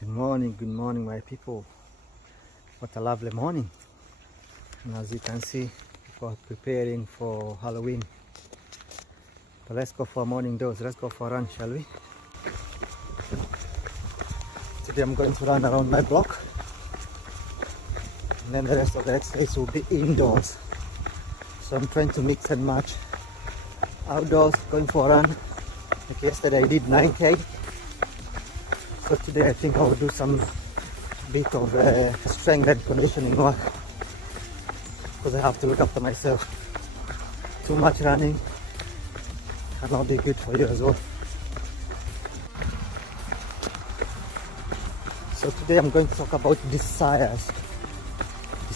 Good morning, my people. What a lovely morning. And as you can see, people are preparing for Halloween. But let's go for a morning dose. Let's go for a run, shall we? Today I'm going to run around my block. And then the rest of the exercise will be indoors. So I'm trying to mix and match. Outdoors, going for a run. Like yesterday I did 9K. So today I think I will do some bit of strength and conditioning work, because I have to look after myself. Too much running cannot be good for you as well. So today I'm going to talk about desires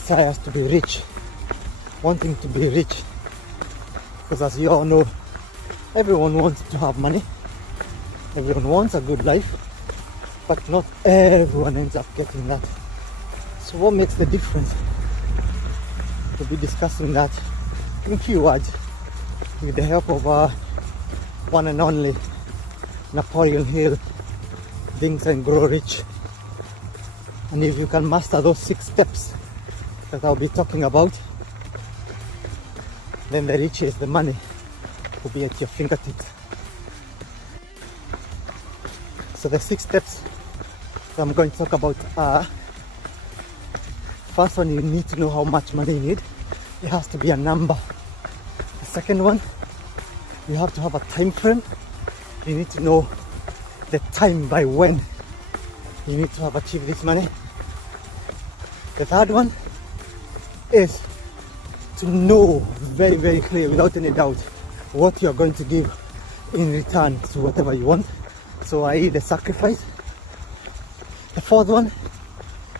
to be rich, wanting to be rich, because as you all know, everyone wants to have money, everyone wants a good life, but not everyone ends up getting that. So what makes the difference? We'll be discussing that in a few words with the help of one and only Napoleon Hill, Think and Grow Rich. And if you can master those 6 steps that I'll be talking about, then the riches, the money will be at your fingertips. So the 6 steps that I'm going to talk about are: first one, you need to know how much money you need. It has to be a number. The second one, you have to have a time frame. You need to know the time by when you need to have achieved this money. The third one is to know very, very clear, without any doubt, what you are going to give in return to whatever you want. So i.e. the sacrifice. The fourth one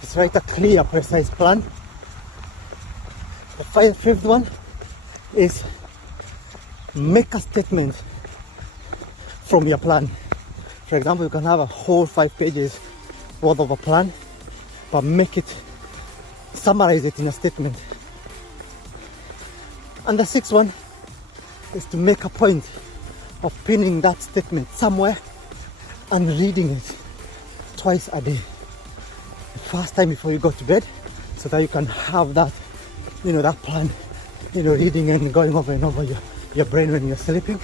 is write a clear, precise plan. The fifth one is make a statement from your plan. For example, you can have a whole 5 pages worth of a plan, but summarize it in a statement. And the sixth one is to make a point of pinning that statement somewhere and reading it twice a day. The first time before you go to bed, so that you can have that, that plan, reading and going over and over your brain when you're sleeping.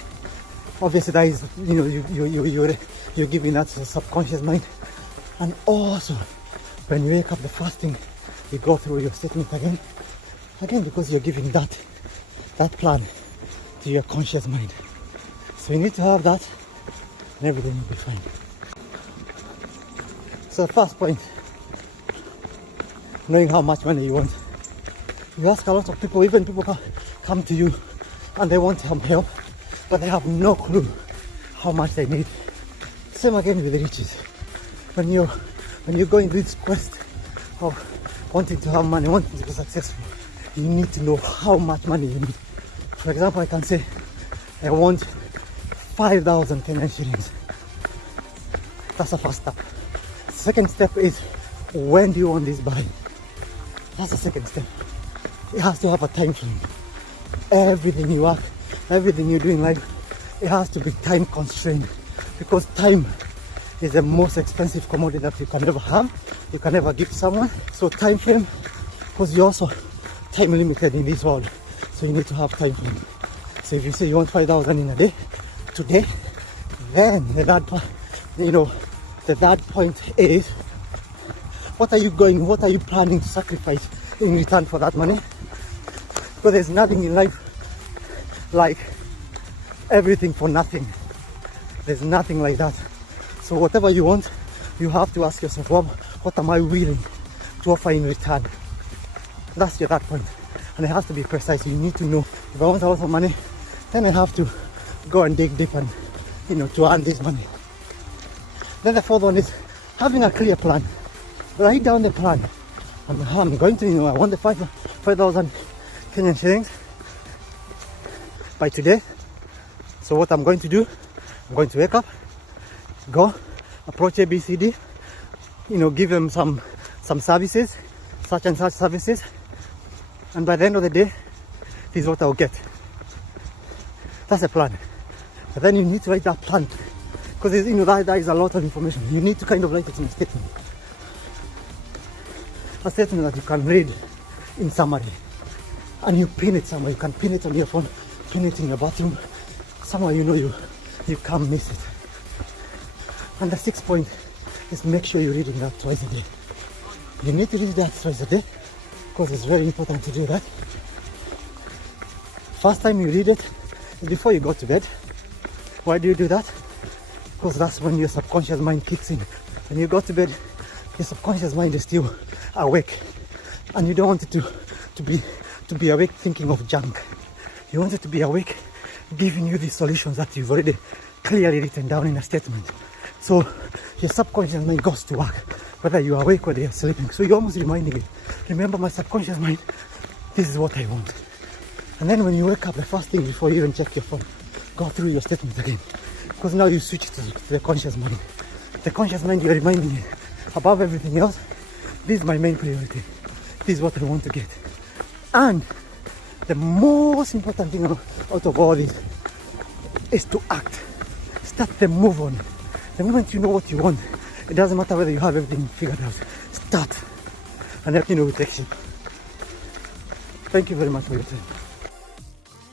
Obviously that is, you're giving that to the subconscious mind. And also, when you wake up, the first thing you go through your statement again, because you're giving that plan to your conscious mind. So you need to have that, and everything will be fine. So the first point, knowing how much money you want. You ask a lot of people, even people come to you and they want some help, but they have no clue how much they need. Same again with the riches. When you're going through this quest of wanting to have money, wanting to be successful, you need to know how much money you need. For example, I can say, I want 5,000 Kenyan shillings. That's the first step. Second step is, when do you want this by? That's the second step. It has to have a time frame. Everything you work, everything you do in life, it has to be time constrained, because time is the most expensive commodity that you can ever have, you can ever give someone. So time frame, because you're also time limited in this world, so you need to have time frame. So if you say you want 5,000 in a day, today, then the third point is, what are you planning to sacrifice in return for that money? Because there's nothing in life like everything for nothing. There's nothing like that. So whatever you want, you have to ask yourself, well, what am I willing to offer in return? That's your third point. And it has to be precise. You need to know, if I want a lot of money, then I have to go and dig deep and, to earn this money. Then the fourth one is having a clear plan. Write down the plan. I'm going to, I want the 5,000 Kenyan shillings by today. So what I'm going to do, I'm going to wake up, go, approach ABCD, give them some services, such and such services. And by the end of the day, this is what I'll get. That's the plan. But then you need to write that plan, because that is a lot of information. You need to kind of write it in a statement. a statement that you can read in summary. And you pin it somewhere. You can pin it on your phone, pin it in your bathroom. Somewhere you can't miss it. And the 6th point is make sure you're reading that twice a day. You need to read that twice a day because it's very important to do that. First time you read it is before you go to bed. Why do you do that? Because that's when your subconscious mind kicks in. When you go to bed, your subconscious mind is still awake, and you don't want it to be awake thinking of junk. You want it to be awake, giving you the solutions that you've already clearly written down in a statement. So your subconscious mind goes to work, whether you're awake or you're sleeping. So you're almost reminding it, remember my subconscious mind, this is what I want. And then when you wake up, the first thing before you even check your phone, go through your statement again. Because now you switch to the conscious mind. The conscious mind, you're reminding it, above everything else, this is my main priority. This is what I want to get. And the most important thing out of all this is to act. Start the move on. The moment you know what you want, it doesn't matter whether you have everything figured out. Start. And let me know it takes you. Thank you very much for your time.